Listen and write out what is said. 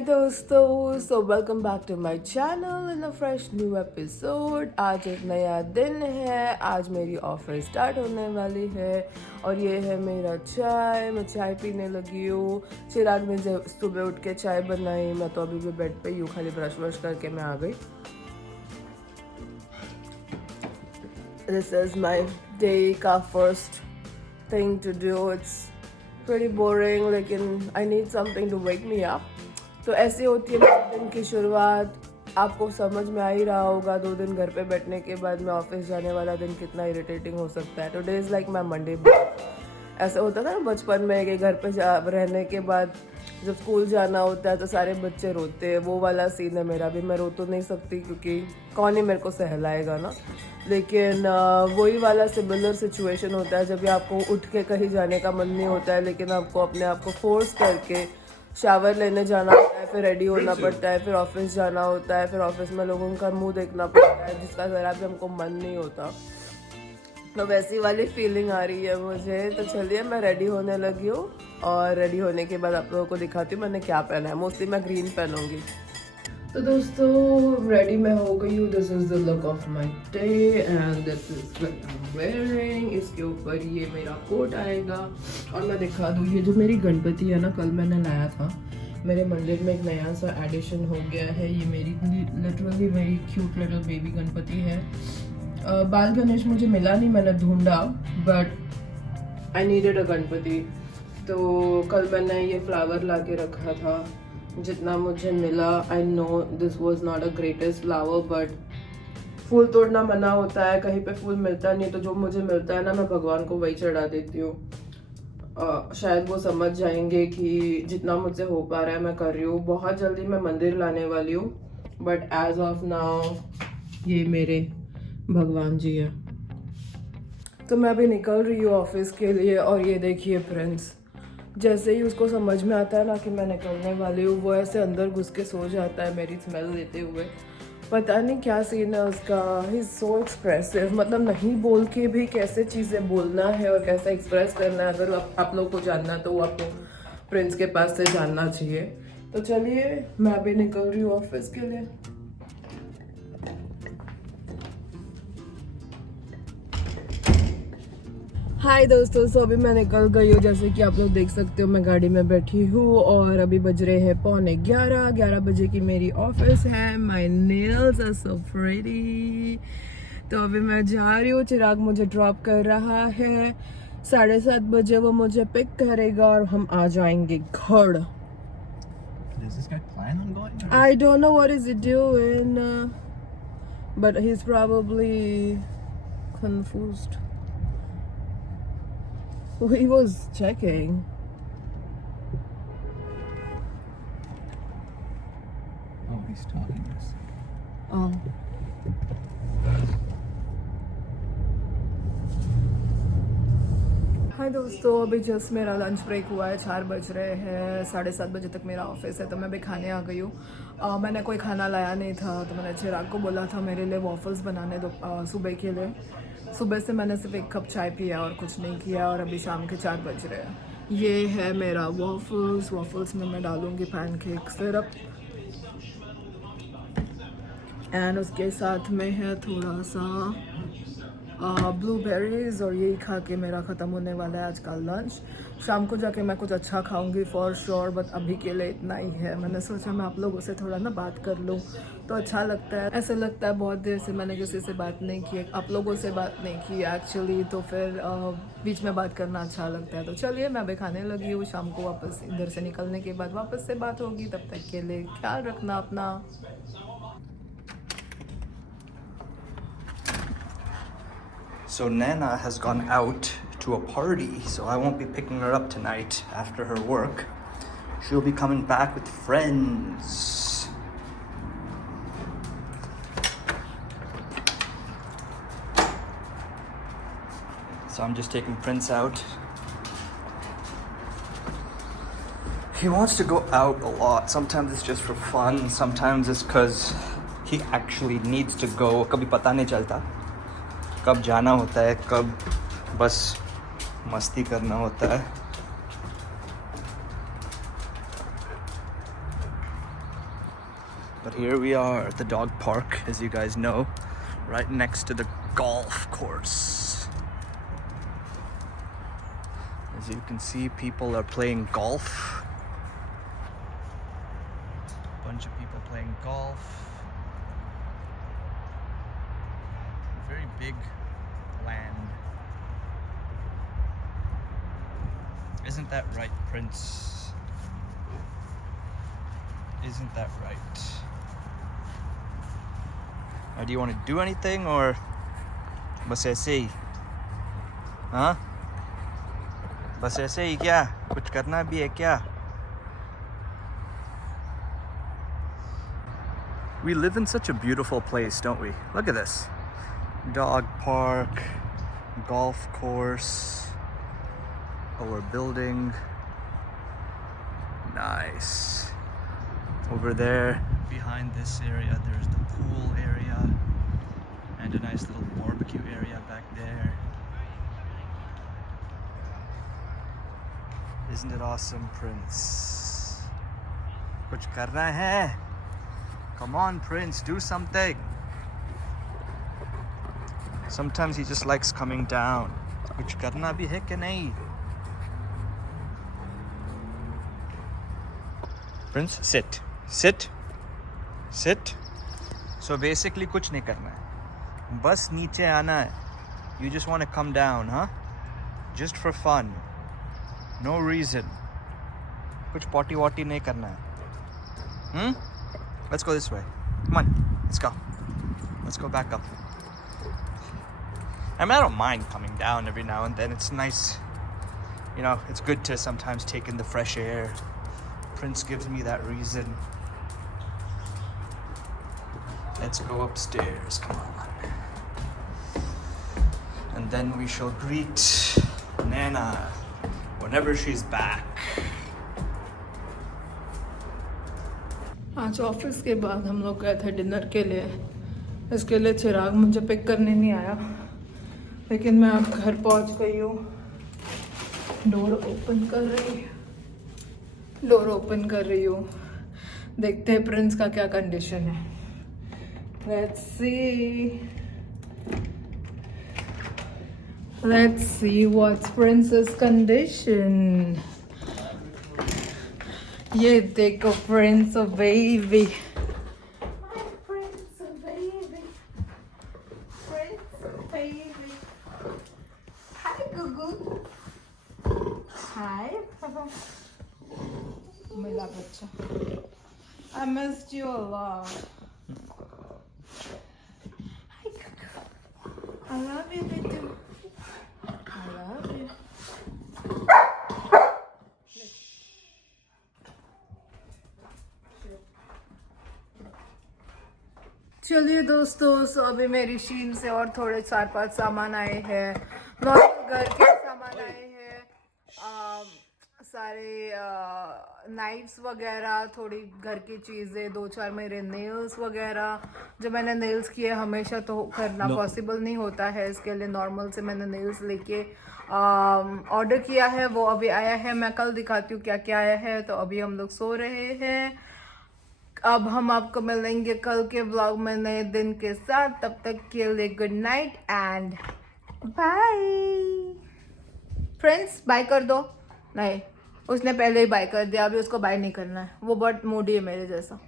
दोस्तों, so welcome back to my channel in a fresh new episode. आज एक नया दिन है। आज मेरी ऑफर स्टार्ट होने वाली है और ये है मेरा चाय। मैं चाय पीने लगी हूँ। चिराग ने जब सुबह उठ के चाय बनाई, मैं तो अभी भी बेड पे ही हूँ, खाली ब्रश वश करके मैं आ गई। दिस इज माई डे का first thing to do. It's pretty boring, लेकिन I need something to wake me up। तो ऐसे होती है मेरे दिन की शुरुआत। आपको समझ में आ ही रहा होगा 2 दिन घर पे बैठने के बाद मैं ऑफिस जाने वाला दिन कितना इरिटेटिंग हो सकता है। Today is like my Monday. ऐसा होता था ना बचपन में कि घर पे रहने के बाद जब स्कूल जाना होता है तो सारे बच्चे रोते हैं। वो वाला सीन है मेरा भी। मैं रो तो नहीं सकती क्योंकि कौन ही मेरे को सहलाएगा ना, लेकिन वही वाला सिमिलर सिचुएशन होता है जब भी आपको उठ के कहीं जाने का मन नहीं होता है, लेकिन आपको अपने आप को फोर्स करके शावर लेने जाना होता है, फिर रेडी होना पड़ता है, फिर ऑफिस जाना होता है, फिर ऑफिस में लोगों का मुंह देखना पड़ता है जिसका ज़रा भी हमको मन नहीं होता। तो वैसी वाली फीलिंग आ रही है मुझे। तो चलिए मैं रेडी होने लगी हूँ और रेडी होने के बाद आप लोगों को दिखाती हूँ मैंने क्या पहना है। मोस्टली मैं ग्रीन पहनूंगी। तो दोस्तों रेडी मैं हो गई हूँ। This is the look of my day and this is what I am wearing. इसके ऊपर ये मेरा कोट आएगा और मैं दिखा दूँ ये जो मेरी गणपति है ना, कल मैंने लाया था। मेरे मंदिर में एक नया सा एडिशन हो गया है। ये मेरी literally very cute little baby Ganpati है। बाल गणेश मुझे मिला नहीं, मैंने ढूंढा, but I needed a Ganpati. तो कल मैंने ये फ्लावर ला के रखा था जितना मुझे मिला। I know this was not a greatest flower, but फूल तोड़ना मना होता है, कहीं पे फूल मिलता नहीं, तो जो मुझे मिलता है ना मैं भगवान को वही चढ़ा देती हूँ। शायद वो समझ जाएंगे कि जितना मुझसे हो पा रहा है मैं कर रही हूँ। बहुत जल्दी मैं मंदिर लाने वाली हूँ, बट एज ऑफ नाउ ये मेरे भगवान जी है। तो मैं अभी निकल रही हूँ ऑफिस के लिए और ये देखिए प्रिंस, जैसे ही उसको समझ में आता है ना कि मैं निकलने वाली हूँ, वो ऐसे अंदर घुस के सो जाता है मेरी स्मेल लेते हुए। पता नहीं क्या सीन है उसका। ही इज़ सो एक्सप्रेसिव, मतलब नहीं बोल के भी कैसे चीज़ें बोलना है और कैसे एक्सप्रेस करना है। अगर आप लोग को जानना है तो वो आपको प्रिंस के पास से जानना चाहिए। तो चलिए मैं अभी निकल रही हूँ ऑफिस के लिए। हाय दोस्तों, सो अभी मैं निकल गई हूँ। जैसे कि आप लोग देख सकते हो मैं गाड़ी में बैठी हूँ और अभी बज रहे हैं 11:45 बजे की मेरी ऑफिस है। My nails are so pretty. तो अभी मैं जा रही हूँ। चिराग मुझे ड्रॉप कर रहा है। 7:30 बजे वो मुझे पिक करेगा और हम आ जाएंगे घर। I don't know what is he doing, but he's probably confused. He was checking. Oh, he's talking to us. Oh. हाय दोस्तों, अभी जस्ट मेरा लंच ब्रेक हुआ है। 4 बज रहे हैं। 7:30 बजे तक मेरा ऑफिस है, तो मैं भी खाने आ गई हूँ। मैंने कोई खाना लाया नहीं था, तो मैंने चिराग को बोला था मेरे लिए वॉफल्स बनाने दो सुबह के लिए। सुबह से मैंने सिर्फ 1 कप चाय पिया और कुछ नहीं किया, और अभी शाम के 4 बज रहे हैं। ये है मेरा वॉफल्स में मैं डालूँगी पैनकेक सिरप, एंड उसके साथ में है थोड़ा सा ब्लूबेरीज, और यही खा के मेरा ख़त्म होने वाला है आज का लंच। शाम को जाके मैं कुछ अच्छा खाऊंगी फॉर श्योर, बट अभी के लिए इतना ही है। मैंने सोचा मैं आप लोगों से थोड़ा ना बात कर लूँ, तो अच्छा लगता है। ऐसा लगता है बहुत देर से मैंने किसी से बात नहीं की, आप लोगों से बात नहीं की एक्चुअली, तो फिर बीच में बात करना अच्छा लगता है। तो चलिए मैं अभी खाने लगी हूँ। शाम को वापस इधर से निकलने के बाद वापस से बात होगी। तब तक के लिए ख्याल रखना अपना। So Nana has gone out to a party, so I won't be picking her up tonight after her work. She'll be coming back with friends. So I'm just taking Prince out. He wants to go out a lot. Sometimes it's just for fun, sometimes it's because he actually needs to go. कभी पता नहीं चलता कब जाना होता है, कब बस मस्ती करना होता है। But here we are at the dog park, as you guys know, right next to the golf course. As you can see, people are playing golf. Bunch of people playing golf. Very big land. Isn't that right, Prince? Isn't that right? Now, do you want to do anything or बस ऐसे ही? हाँ? बस ऐसे ही क्या? कुछ करना भी है क्या? We live in such a beautiful place, don't we? Look at this. Dog park, golf course, our building. Nice. Over there, behind this area, there's the pool area and a nice little barbecue area back there. Isn't it awesome, Prince? Kuch karna hai? Come on, Prince, do something. Sometimes he just likes coming down. Kuch karna bhi hai ki nahi? Prince, sit. Sit. Sit. So basically kuch nahi karna hai. Bas niche aana hai. You just want to come down, huh? Just for fun. No reason. Kuch potty wotty nahi karna hai. Let's go this way. Come on. Let's go. Let's go back up. I mean, I don't mind coming down every now and then. It's nice. You know, it's good to sometimes take in the fresh air. Prince gives me that reason. Let's go upstairs. Come on. And then we shall greet Nana whenever she's back. आज office के बाद हम लोग गए थे dinner के लिए. इसके लिए चिराग मुझे पिक करने नहीं आया, लेकिन मैं अब घर पहुंच गई हूँ. डोर ओपन कर रही हूँ. देखते हैं प्रिंस का क्या कंडीशन है. Let's see what's Prince's condition. ये देखो Prince a baby. My Prince a baby. Prince a baby. Hi Gugu. Hi. मिला बच्चा. I missed you a lot. Hi Gugu. I love you, baby. I love you. चलिए दोस्तों, सो अभी मेरी शीन से और थोड़े 4-5 सामान आए हैं. घर के सामान आए हैं. सारे नाइफ्स वगैरह, थोड़ी घर की चीज़ें, 2-4 मेरे नेल्स वगैरह. जो मैंने नेल्स किए, हमेशा तो करना पॉसिबल नहीं होता है, इसके लिए नॉर्मल से मैंने नेल्स लेके ऑर्डर किया है. वो अभी आया है. मैं कल दिखाती हूँ क्या क्या आया है. तो अभी हम लोग सो रहे हैं. अब हम आपको मिलेंगे कल के व्लॉग में नए दिन के साथ. तब तक के लिए good night and bye. Friends bye कर दो. नहीं, उसने पहले ही बाय कर दिया, अभी उसको बाय नहीं करना है. वो बहुत मूडी है मेरे जैसा.